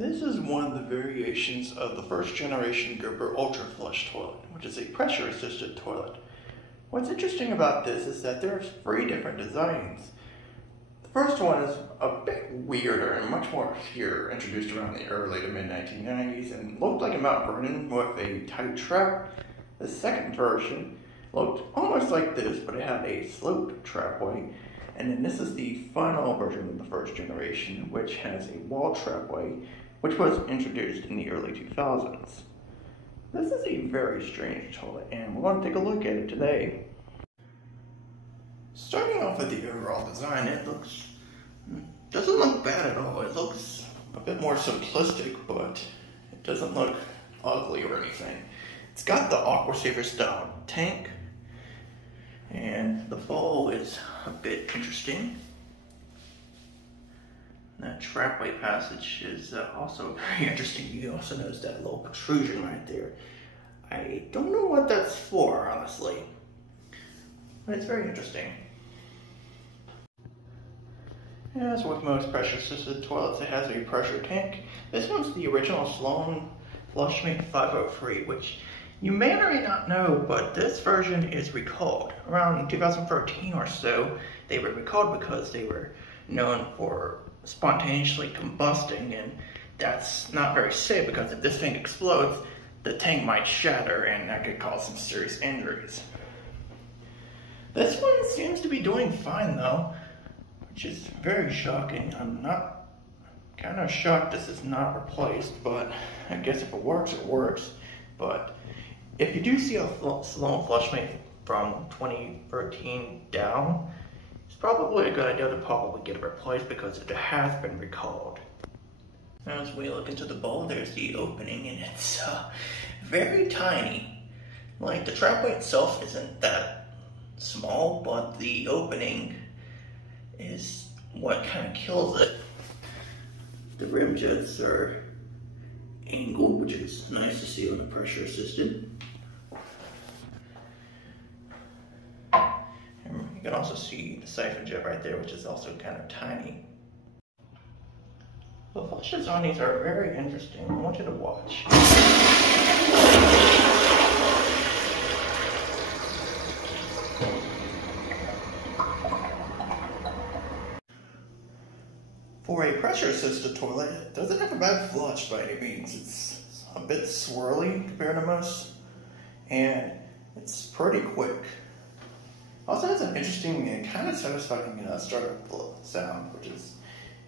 This is one of the variations of the first generation Gerber Ultraflush Toilet, which is a pressure-assisted toilet. What's interesting about this is that there's 3 different designs. The first one is a bit weirder and much more obscure, introduced around the early to mid-1990s, and looked like a Mount Vernon with a tight trap. The second version looked almost like this, but it had a sloped trapway. And then this is the final version of the first generation, which has a wall trapway, which was introduced in the early 2000s. This is a very strange toilet, and we're going to take a look at it today. Starting off with the overall design, it doesn't look bad at all. It looks a bit more simplistic, but it doesn't look ugly or anything. It's got the Aquasaver style tank, and the bowl is a bit interesting. That trapway passage is also very interesting. You also notice that little protrusion right there. I don't know what that's for, honestly, but it's very interesting. As with most pressure-assisted toilets, it has a pressure tank. This one's the original Sloan Flushmate 503, which you may or may not know, but this version is recalled. Around 2013 or so, they were recalled because they were known for spontaneously combusting, and that's not very safe because if this thing explodes, the tank might shatter and that could cause some serious injuries. This one seems to be doing fine though, which is very shocking. I'm kind of shocked this is not replaced, but I guess if it works, it works. But if you do see a Sloan Flushmate from 2013 down, it's probably a good idea to probably get it replaced because it has been recalled. As we look into the bowl, there's the opening, and it's very tiny. Like, the trapway itself isn't that small, but the opening is what kind of kills it. The rim jets are angled, which is nice to see on a pressure assisted. You can also see the siphon jet right there, which is also kind of tiny. The flushes on these are very interesting. I want you to watch. For a pressure-assisted toilet, it doesn't have a bad flush by any means. It's a bit swirly compared to most, and it's pretty quick. Also has an interesting and kind of satisfying startup sound, which is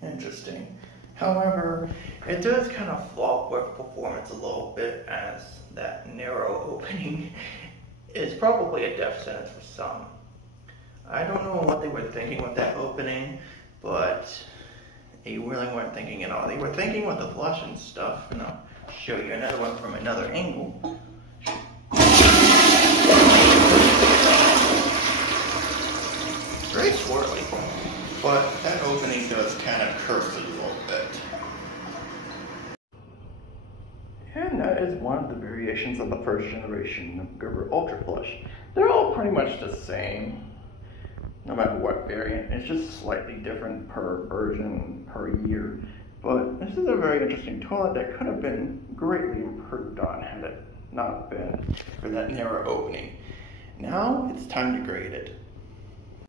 interesting. However, it does kind of flop with performance a little bit, as that narrow opening is probably a death sentence for some. I don't know what they were thinking with that opening, but they really weren't thinking at all. They were thinking with the flush and stuff, and I'll show you another one from another angle. Very swirly, but that opening does kind of curse it a little bit. And that is one of the variations of the first generation of Gerber Ultraflush. They're all pretty much the same, no matter what variant. It's just slightly different per version, per year. But this is a very interesting toilet that could have been greatly improved on had it not been for that narrow opening. Now it's time to grade it.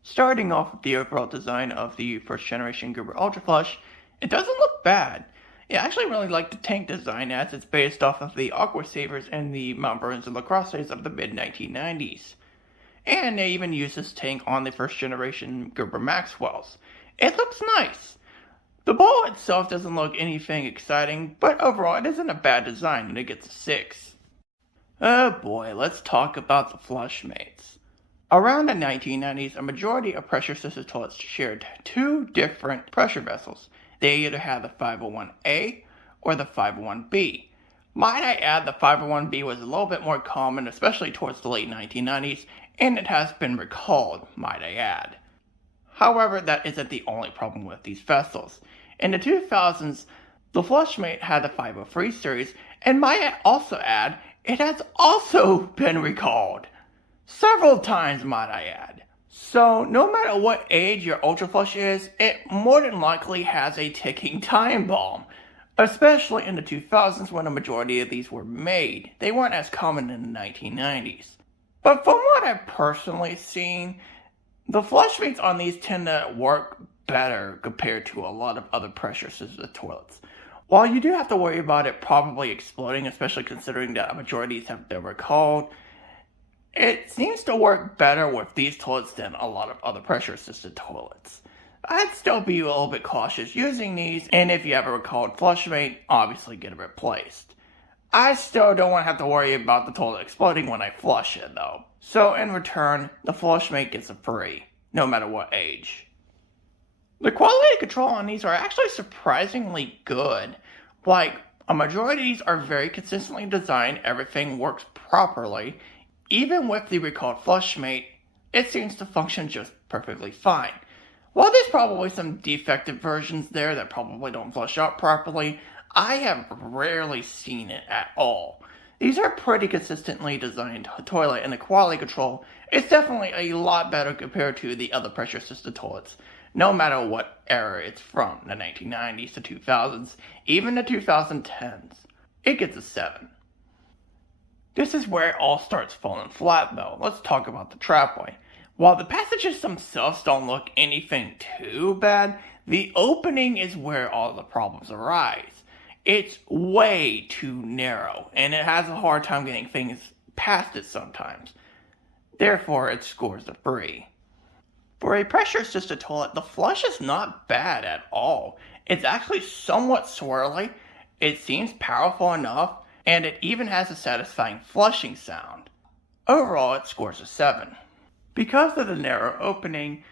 Starting off with the overall design of the first generation Gerber Ultraflush, it doesn't look bad. I actually really like the tank design, as it's based off of the Aquasavers and the Mt Vernons and La Crosses of the mid-1990s. And they even use this tank on the first generation Gerber Maxwells. It looks nice. The bowl itself doesn't look anything exciting, but overall it isn't a bad design, and it gets a 6. Oh boy, let's talk about the Flushmates. Around the 1990s, a majority of pressure-assisted toilets shared 2 different pressure vessels. They either had the 501A or the 501B. Might I add, the 501B was a little bit more common, especially towards the late 1990s, and it has been recalled, might I add. However, that isn't the only problem with these vessels. In the 2000s, the Flushmate had the 503 series, and might I also add, it has also been recalled. Several times, might I add. So, no matter what age your Ultraflush is, it more than likely has a ticking time bomb. especially in the 2000s when a majority of these were made. They weren't as common in the 1990s. But from what I've personally seen, the Flushmates on these tend to work better compared to a lot of other pressure-assisted toilets. While you do have to worry about it probably exploding, especially considering that a majority have been recalled, it seems to work better with these toilets than a lot of other pressure-assisted toilets. I'd still be a little bit cautious using these, and if you have a recalled Flushmate, obviously get it replaced. I still don't want to have to worry about the toilet exploding when I flush it though. So in return, the Flushmate gets a free, no matter what age. The quality control on these are actually surprisingly good. Like, a majority of these are very consistently designed, everything works properly. Even with the recalled Flushmate, it seems to function just perfectly fine. While there's probably some defective versions there that probably don't flush out properly, I have rarely seen it at all. These are pretty consistently designed toilet, and the quality control is definitely a lot better compared to the other pressure-assisted toilets, no matter what era it's from, the 1990s to 2000s, even the 2010s. It gets a 7. This is where it all starts falling flat though. Let's talk about the Trapway. While the passages themselves don't look anything too bad, the opening is where all the problems arise. It's way too narrow, and it has a hard time getting things past it sometimes. Therefore, it scores a 3. For a pressure-assisted toilet, the flush is not bad at all. It's actually somewhat swirly, it seems powerful enough, and it even has a satisfying flushing sound. Overall, it scores a 7. Because of the narrow opening,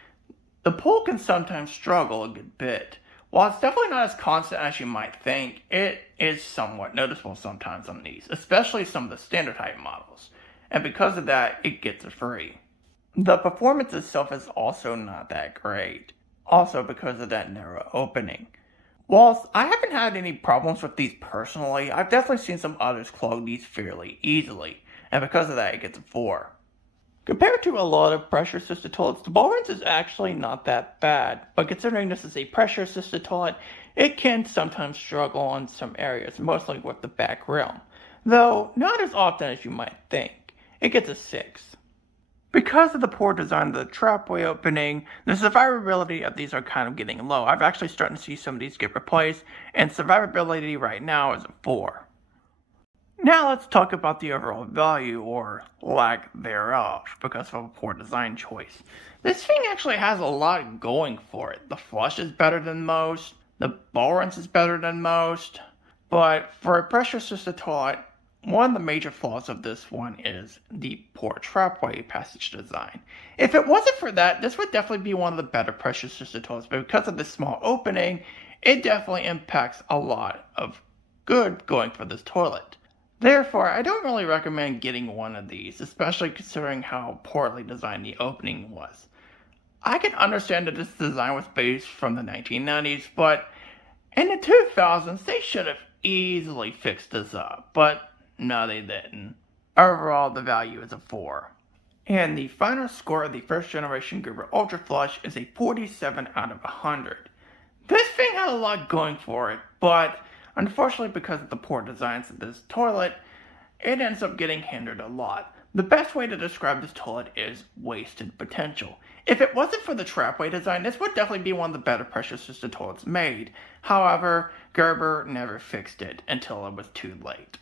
the pull can sometimes struggle a good bit. While it's definitely not as constant as you might think, it is somewhat noticeable sometimes on these, especially some of the standard height models. And because of that, it gets a 3. The performance itself is also not that great, also because of that narrow opening. Whilst I haven't had any problems with these personally, I've definitely seen some others clog these fairly easily, and because of that, it gets a 4. Compared to a lot of pressure-assisted toilets, the ball rinse is actually not that bad, but considering this is a pressure-assisted toilet, it can sometimes struggle in some areas, mostly with the back rim, though not as often as you might think. It gets a 6. Because of the poor design of the Trapway opening, the survivability of these are kind of getting low. I've actually started to see some of these get replaced, and survivability right now is a 4. Now let's talk about the overall value, or lack thereof, because of a poor design choice. This thing actually has a lot going for it. The flush is better than most, the ball rinse is better than most, but for a pressure-assisted toilet, one of the major flaws of this one is the poor Trapway passage design. If it wasn't for that, this would definitely be one of the better pressure-assisted toilets, but because of this small opening, it definitely impacts a lot of good going for this toilet. Therefore, I don't really recommend getting one of these, especially considering how poorly designed the opening was. I can understand that this design was based from the 1990s, but in the 2000s, they should have easily fixed this up, but no, they didn't. Overall, the value is a 4. And the final score of the first generation Gerber Ultraflush is a 47 out of 100. This thing had a lot going for it, but unfortunately, because of the poor designs of this toilet, it ends up getting hindered a lot. The best way to describe this toilet is wasted potential. If it wasn't for the Trapway design, this would definitely be one of the better pressure-assisted toilets made. However, Gerber never fixed it until it was too late.